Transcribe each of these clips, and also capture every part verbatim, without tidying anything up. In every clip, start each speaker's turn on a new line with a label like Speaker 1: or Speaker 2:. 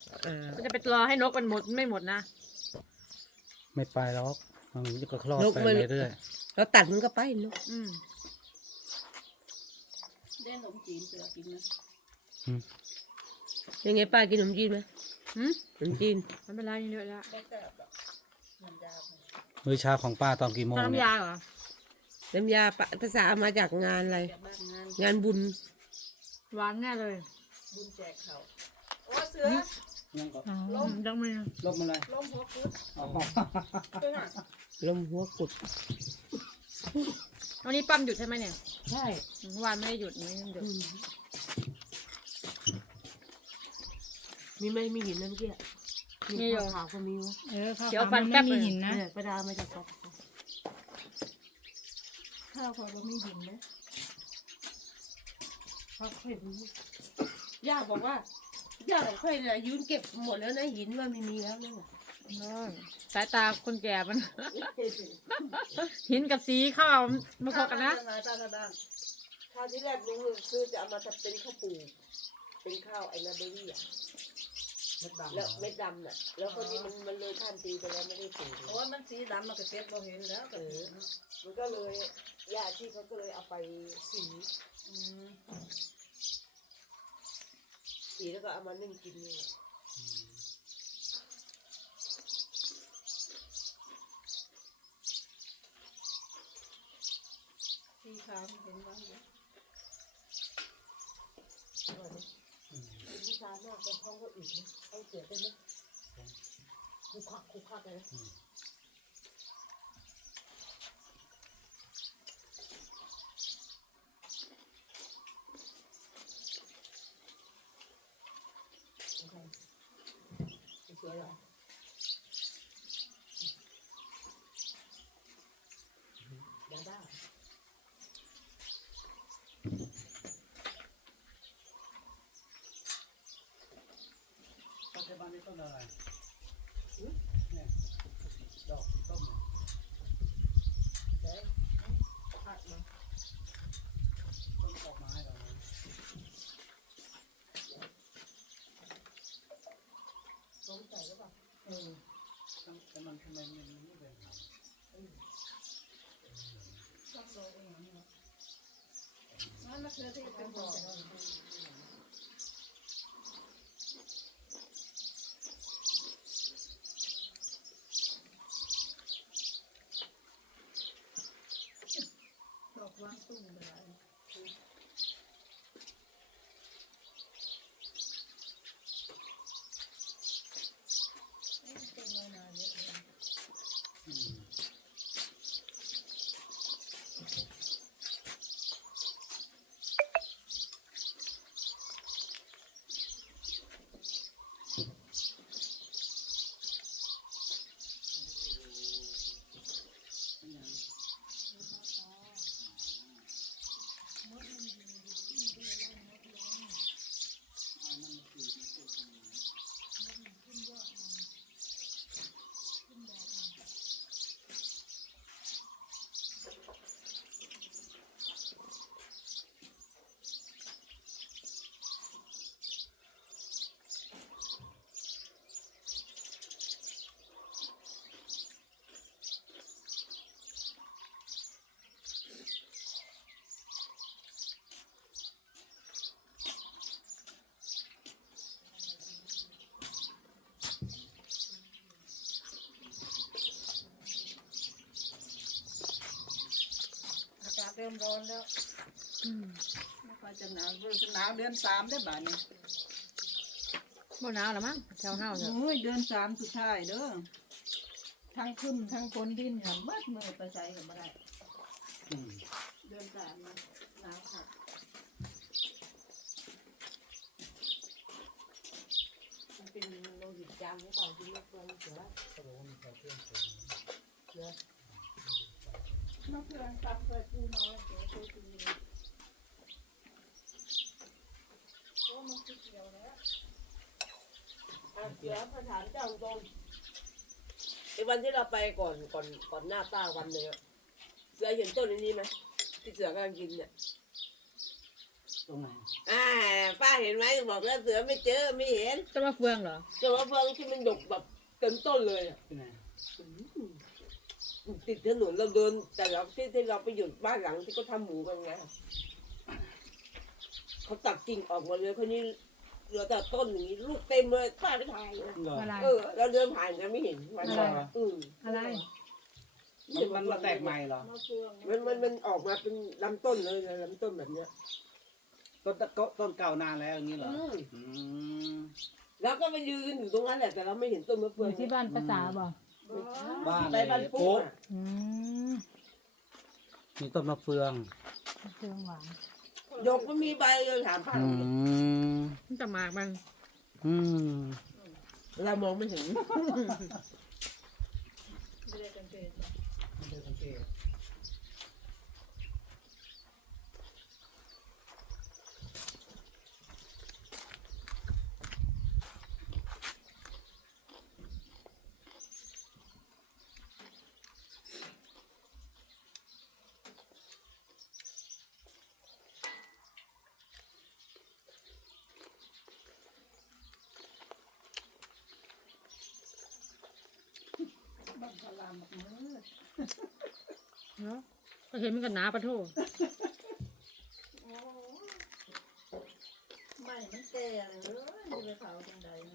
Speaker 1: ก็จะไปรอให้นกมันหมดไม่หมดนะ
Speaker 2: ไม่ไปหรอกมันก็คลอดไปเรื่อย
Speaker 3: ๆเราตัดมันก็ไปนก
Speaker 1: อืม
Speaker 4: เล่นขนมจีนเสือกินนะ
Speaker 3: ยังไงป้ากินขนมจีนไหม
Speaker 1: หืม
Speaker 3: ขนมจีน
Speaker 1: ไม่เป็นไรเยอะแล้ว
Speaker 2: มื้อเช้าของป้าตอนกี่โมงเนี่ย
Speaker 1: น้ำยาเหรอ
Speaker 3: น้ำยาภาษามาจากงานอะไรงานบุญ
Speaker 1: หวานแน่เลย
Speaker 4: บุญแจกเขาโอ้เสือ
Speaker 2: ยังก็
Speaker 1: ลมดังมั้ย
Speaker 2: ลมอะไร
Speaker 4: ลมหัวกุด
Speaker 3: ลมหัวกุด
Speaker 1: วันนี้ปั๊มหยุดใช่ไหมเนี่ย
Speaker 3: ใช่
Speaker 1: เมื่อวานไม่ได้หยุดไม่หยุด
Speaker 3: มีไหมมีหินนั่นเกี้ยมีขาวก็มีวะ
Speaker 1: เออเดี๋ยวฟันแป๊บเลยหินนะ
Speaker 3: ประดามาจาก
Speaker 4: ข้าวพอเราไม่หินนะ
Speaker 3: เขาค่อยย่าบอกว่าย่าค่อยนะยืนเก็บหมดแล้วนะหินว่าไม่มีแล้วนั่นแหละ
Speaker 1: สายตาคนแก่มันหินกับสีข้าวมาพอกันนะ
Speaker 3: ข้าวที่แรกลุงคือจะเอามาทำเป็นข้าวปูเป็นข้าวไอ้นาเบอรี่อ่ะแล้วเม็ดดำน่ะแล้วคนนี้มันมันเลยข้ามปีไปแล้วไม่ได้ปลูก
Speaker 4: โอ้ยมันสีดำมันก็เก็บเราเห็นแล้วเออ
Speaker 3: มันก็เลยญาติที่เขาก็เลยเอาไปสีสีแล้วก็เอามานึ่งกินนี่
Speaker 4: สีขาวเห็นบ้างไหม
Speaker 3: วิชามากแต่ท้องก็อึดนะเอาเสียไปนะคุกคักคุกคักเลยสวยเหรอดาด้า
Speaker 2: ปัจจุบันนี้ต้นอะไรเนี่ยดอกสีส้มเนี่ย
Speaker 3: ผักมา
Speaker 2: ต้นดอกไม้เหรอ
Speaker 3: สงสัยหรือเปล่า
Speaker 2: เออแต่มันทำไมมันไม่เป็นหาง
Speaker 4: ชอบโดนอย่างนี้มันมาเสือที่เป็นดอกดอกวางตุ้งไปเลยเป็นน้อยนาเยอะเลยเริ่มร้อนแล้วไม่ค่อยจะหนาวเริ่มจะหนาวเดือนสามได้บ่านี้
Speaker 1: บ่หนาวหรอมั้งแถวเฮาเนี่ย
Speaker 4: โอ้ยเดือนสามสุดท้ายเด้อทั้งขึ้นทั้งคนดินหันเบิดมือไปใจกันไม่ได้เดือนสามหนาวค่ะ
Speaker 3: มันเป็นโลหิตจางหรือเปล่าที่เรียกว่าเสือเสือ
Speaker 4: มะเขือตับเปิดปูน้อยเดี๋ยวปูปูโอ้มันคือเกี่ยวแล้ว
Speaker 3: เสือพระถามเจ้าตรงไอ้วันที่เราไปก่อนก่อนก่อนหน้าป้าวันหนึ่งอะเสือเห็นต้นนี้ไหมที่เสือกำลังกินเนี่ย
Speaker 2: ตรงไหน
Speaker 3: อ่าป้าเห็นไหมบอกแล้วเสือไม่เจอไม่เห็น
Speaker 1: จะมาเฟืองเหรอ
Speaker 3: แต่ว่าเฟืองที่มันดกแบบเต็มต้นเลยอะ
Speaker 2: ที่ไหน
Speaker 3: ติดถนนเราเดินแต่เราที่ที่เราไปหยุดบ้านหลังที่เขาทำหมูกันไงเขาตัดกิ่งออกหมดเลยคนนี้เหลือแต่ต้นอย่างนี้ลูกเต็มเลยป้าไปถ่ายเลย
Speaker 2: เหรอ
Speaker 1: อะไร
Speaker 3: เออเราเดินผ่านกันไม่เห็นวัน
Speaker 1: อะไร
Speaker 3: นั้นอืม
Speaker 1: อะไร
Speaker 2: มันมันมาแตกใหม่เหรอ
Speaker 4: มะเฟือง
Speaker 3: มันมันมันออกมาเป็นลำต้นเลยนะลำต้นแบบเนี้ย
Speaker 2: ต้นตะโกต้นเก่านานแล้วอย่างนี้เหรอ
Speaker 3: อืม
Speaker 2: อืม
Speaker 3: แล้วก็ไปยืนอยู่ตรงนั้นแหละแต่เราไม่เห็นต้นมะ
Speaker 1: อ
Speaker 3: เฟือง
Speaker 1: ยู่ที่บ้านภาษาบ่
Speaker 2: บ้าน
Speaker 3: ไป
Speaker 2: เลย
Speaker 3: บ้านปุ๊
Speaker 2: ปุ๊
Speaker 3: ก
Speaker 2: ก
Speaker 3: อะ
Speaker 1: อืม
Speaker 2: มีต้นมะเฟือง
Speaker 1: เฟืองหวาน
Speaker 3: ยกมันมีใบเลยถามป้า
Speaker 2: อืม
Speaker 1: มันจะหมากมัน
Speaker 2: อืม
Speaker 3: เรามองไม่เห็น
Speaker 4: ไม่ได้สังเกต
Speaker 2: ไม่ได้สังเกต
Speaker 4: บังพลามบักมืด
Speaker 1: เนาะก็เห็นมันกันหนาปะโท
Speaker 4: โอ้ไม่มันแก่เลยจะไปเผาจังใดนะ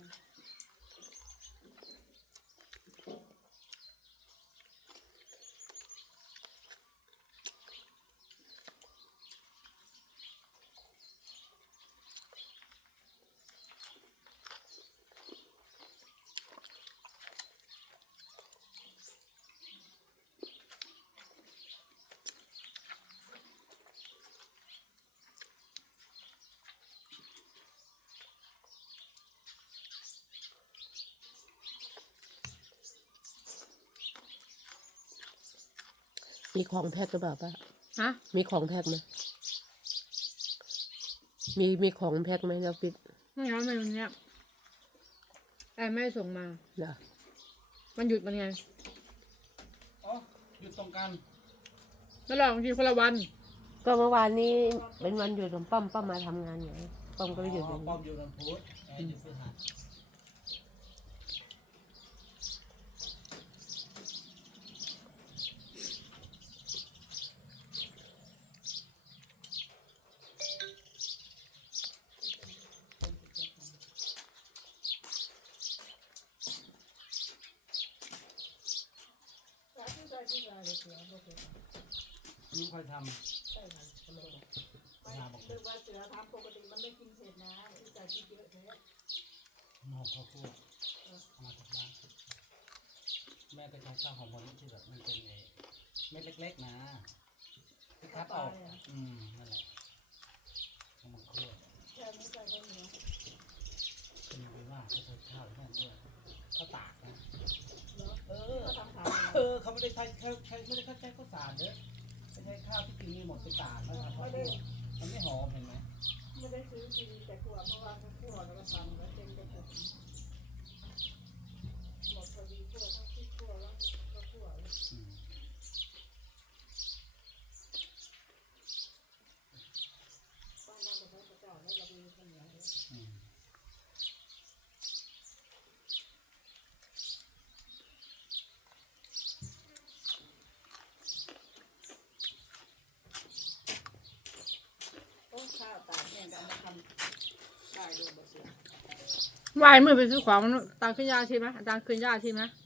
Speaker 3: มีของแพ็คหรือเปล่าป้า
Speaker 1: ฮะ
Speaker 3: มีของแพ็คไหมมีมีของแพ็คไหมนะปิด
Speaker 1: ไม่งั้นมันเนี้ยแอนไม่ได้ส่งมา
Speaker 3: เหรอ
Speaker 1: มันหยุดมันไง
Speaker 2: อ๋อหยุดตรงกัน
Speaker 1: แล้วลองทีคนละวัน
Speaker 3: ก็เมื่อวานนี้เป็นวันหยุดของป้อมป้อมมาทำงานไงป้อมก็ไปหยุด
Speaker 2: อ๋
Speaker 3: อ
Speaker 2: อยู่ ป้อมอยู่วันพุธแอร์หยุดพฤหัส
Speaker 4: ร้านที่ใส่ที่ร้านเลยเสียบอกเลย
Speaker 2: นี่ค่อยท
Speaker 4: ใช่ค่ะทำไมล่ะ
Speaker 2: ำยาบอก
Speaker 4: คือว่าเสือทำปกติมันไม่กินเผ็ดนะที่ใส่ที่เยอะแท้
Speaker 2: หม้อข้าวคั่วเอามาจากร้านแม่ก็ใช้ข้าวหอมมะลิที่แบบมันเป็นเอเม็ดเล็กๆนะที่คัดออก อืม นั่นแหละเอามาคั่ว
Speaker 4: แค่นี้ใส่ข้าวเหนียว
Speaker 2: เป็นไปว่าเขาใช้ข้าวนั่นด้วยข้าวตากนะ
Speaker 4: เนาะ
Speaker 2: เออ
Speaker 4: เขาทำขาย
Speaker 2: เออเขาไม่ได้ใช้เขาใช้ไม่ได้ใช้ข้าวสารเด้อไม่ใช่ข้าวที่กินมีหมดไปตากแล้วทำข้าวคั่วมันไม่หอมเห็นไหม
Speaker 4: ไม่ได้ซื้อกินแต่ขัวเมื่อวานก็ขัวแล้วก็ทำแล้วเต็มกระปุกหมดพอดีขัวทั้งที่ขัวแล้วก็ขัว
Speaker 2: อืม
Speaker 4: บ้านเราก็ใช้กระเจ้าแล้วเรามีข้าวเหนียว
Speaker 2: อืม
Speaker 4: โอ้ข้าวตากเนี่ยเอามาทำได้ด้วยบ่เสียว
Speaker 1: ายมือไปซื้อของมันตามขึ้นยาใช่ไหมตามขึ้นยาใช่ไหม